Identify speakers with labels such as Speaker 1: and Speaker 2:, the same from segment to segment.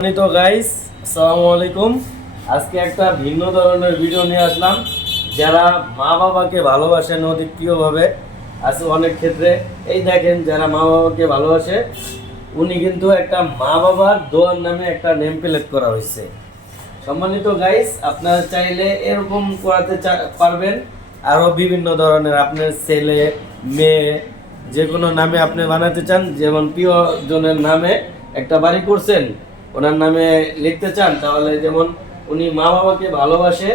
Speaker 1: তো গাইস আসসালামু আলাইকুম। আজকে একটা ভিন্ন ধরনের ভিডিও নিয়ে আসলাম। যারা মা বাবাকে ভালোবাসেন অধিক প্রিয়ভাবে আছে অনেক ক্ষেত্রে। এই দেখেন যারা মা বাবাকে ভালোবাসে, উনি কিন্তু একটা মা বাবার দোয়ার নামে একটা নেম প্লেট করা হয়েছে। সম্মানিত গাইস আপনারা চাইলে এরকম করাতে পারবেন। আরও বিভিন্ন ধরনের আপনার ছেলে, মেয়ে যে কোনো নামে আপনি বানাতে চান, যেমন প্রিয়জনের নামে একটা বাড়ি করছেন ওনার নামে লিখতে চান, তাহলে যেমন উনি মা বাবাকে ভালোবাসে,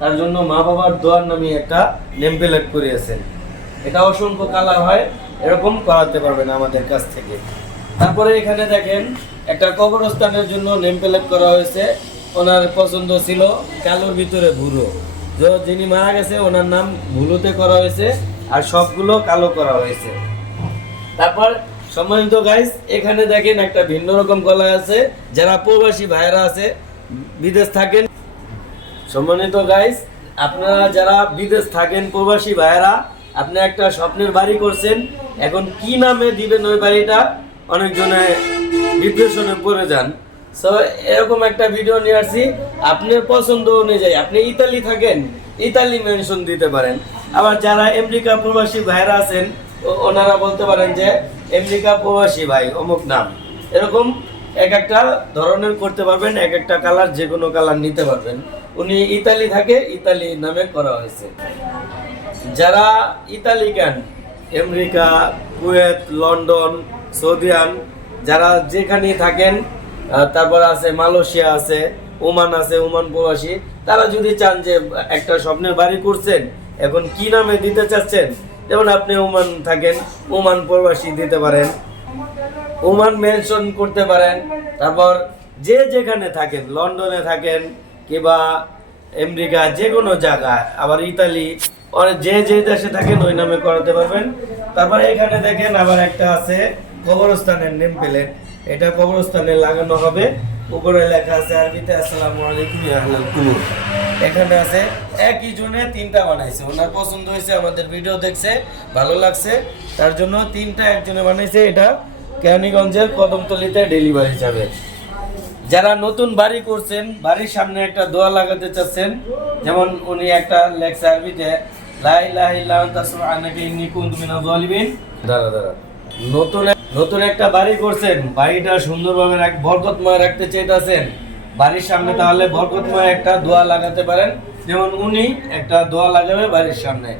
Speaker 1: তার জন্য মা বাবার দোয়ার নামে একটা নেম প্লেট করিয়েছেন। এটা অসংখ্য কালার হয়, এরকম করাতে পারবেন আমাদের কাছ থেকে। তারপরে এখানে দেখেন, একটা কবরস্থানের জন্য নেম প্লেট করা হয়েছে। ওনার পছন্দ ছিল কালোর ভিতরে ভুরো। যিনি মারা গেছে, ওনার নাম ভুলুতে করা হয়েছে, আর সবগুলো কালো করা হয়েছে। তারপর সম্মানিত গাইস এখানে দেখেন একটা ভিন্ন রকম কলা আছে। যারা প্রবাসী ভাইরা আছে, বিদেশ থাকেন। সম্মানিত গাইস আপনারা যারা বিদেশ থাকেন, প্রবাসী ভাইয়েরা, আপনি একটা স্বপ্নের বাড়ি করছেন। এখন কি নামে দিবেন ওই বাড়িটা? অনেকজনে ডিপ্রেশনে পড়ে যান। সো এরকম একটা ভিডিও নিয়ে আসছি। আপনার পছন্দ অনুযায়ী, আপনি ইতালি থাকেন, ইতালি মেনশন দিতে পারেন। আবার যারা আমেরিকা প্রবাসী ভাইয়েরা আছেন ওনারা বলতে পারেন যে আমেরিকা প্রবাসী ভাই, অমুক নাম। এরকম এক একটা ধরনের করতে পারবেন, এক একটা কালার, যে কোনো কালার নিতে পারবেন। উনি ইতালি থাকে, ইতালি নামে করা হয়েছে। যারা ইতালিকান, আমেরিকা, কুয়েত, লন্ডন সৌদিয়ান যারা যেখানেই থাকেন তারপর আছে মালয়েশিয়া আছে, ওমান আছে, ওমান প্রবাসী, তারা যদি চান যে একটা স্বপ্নের বাড়ি করছেন, এখন কি নামে দিতে চাচ্ছেন যেমন আপনি ওমান থাকেন, ওমান প্রবাসী দিতে পারেন, ওমান মেনশন করতে পারেন, তারপর যে যেখানে থাকেন, লন্ডনে থাকেন কিংবা আমেরিকা যে কোনো জায়গায়, আবার ইতালি অনেক যে যে দেশে থাকেন ওই নামে করাতে পারবেন। তারপর এখানে দেখেন আবার একটা আছে কবরস্থানের নেম প্লেট এটা কবরস্থানে লাগানো হবে। উপরে লেখা আছে, আরবিতে আসসালামু আলাইকুম ইয়া আহলাল কুবুর এখানে আছে, একই জনে তিনটা বানাইছে। ওনার পছন্দ হয়েছে, আমাদের ভিডিও দেখছে, ভালো লাগছে। তার জন্য তিনটা একজনে বানাইছে, এটা কেরানীগঞ্জের কদমতলিতে ডেলিভারি যাবে। যারা নতুন বাড়ি করছেন, বাড়ির সামনে একটা দোয়া লাগাতে চাচ্ছেন, যেমন উনি একটা লেখছে আরবিতে, লা ইলাহা ইল্লা আনতা সুবহানাকা ইন্নী কুনতু জালিমিন দাঁড়া দাঁড়া। নতুন নতুন একটা বাড়ি করছেন। বাড়িটা সুন্দরভাবে বরকতময় রাখতে চাইতেছেন। বাড়ির সামনে তাহলে বরকতময় একটা দোয়া লাগাতে পারেন। যেমন উনি একটা দোয়া লাগাবে বাড়ির সামনে।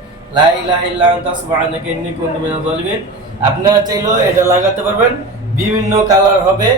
Speaker 1: আপনারা চাইলেও এটা লাগাতে পারবেন। বিভিন্ন কালার হবে।